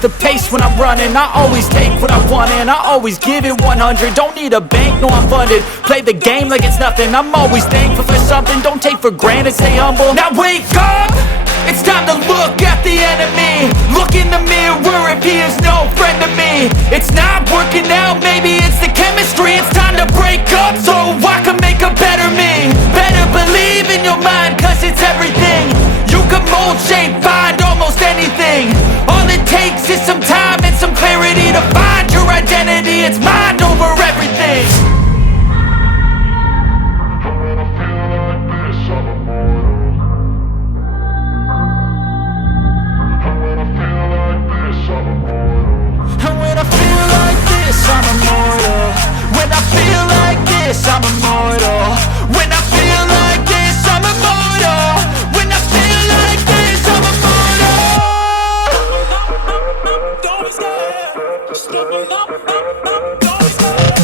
the pace when I'm running. I always take what I want and I always give it 100. Don't need a bank, no I'm funded. Play the game like it's nothing. I'm always thankful for something. Don't take for granted, stay humble. Now wake up! It's time to look at the enemy. Look in the mirror if he is no friend to me. It's not working out, maybe it's the chemistry. It's time to break up so I can make a better me. Better believe in your mind, cause it's everything. You can mold, shape, find almost anything. All it takes is some time and some clarity to find your identity. It's mind over everything. I'm immortal. When I feel like this, I'm immortal. When I feel like this, I'm immortal. When I feel like this, I'm immortal. Don't be scared. Just give me up. Don't be scared.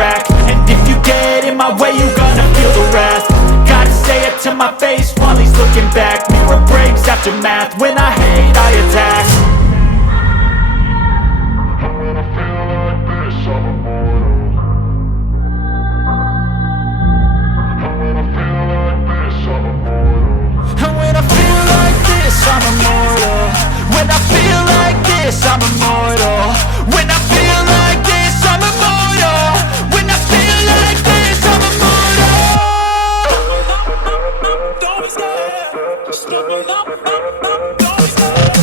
And if you get in my way, you gonna feel the wrath. Gotta say it to my face while he's looking back. Mirror breaks after math. When I hate, I attack. When I feel like this, I'm immortal. When I feel like this, I'm immortal. When I feel like this, I'm immortal. When I feel like this, I'm immortal. When I feel like this, I'm immortal. When I feel like this, I'm immortal. Don't be scared. Just give me up. Don't be scared.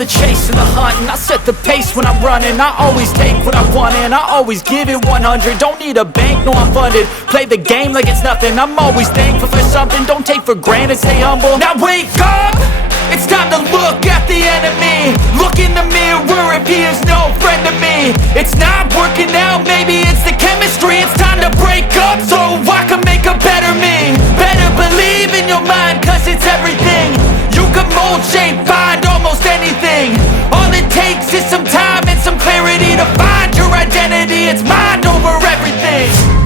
the chase and the hunt, and I set the pace when I'm running. I always take what I want and I always give it 100. Don't need a bank, no I'm funded. Play the game like it's nothing. I'm always thankful for something. Don't take for granted, stay humble. Now wake up! It's time to look at the enemy. Look in the mirror if he is no friend to me. It's not working out, maybe it's the chemistry. It's time to break up so I can make a better me. Better believe in your mind, cause it's everything. You can mold, shape, find almost anything. All it takes is some time and some clarity to find your identity. It's mind over everything.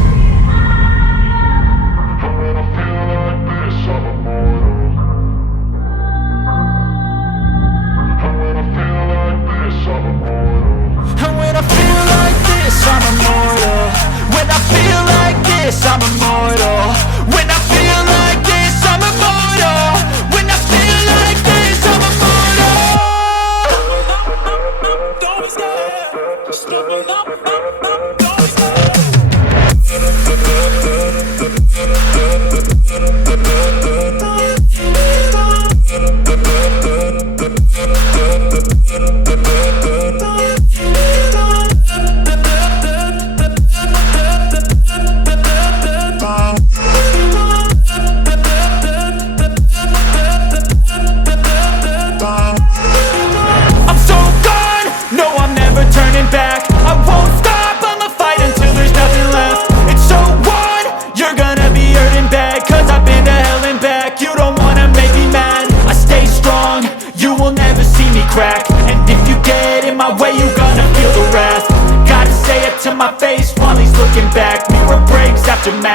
I'm immortal. When I feel like this, I'm immortal. When I feel like this, I'm immortal. When I feel like this, I'm immortal. Don't stop, stepping up, don't stop. And if you get in my way, you gonna feel the wrath. Gotta say it to my face while he's looking back. Mirror breaks after math.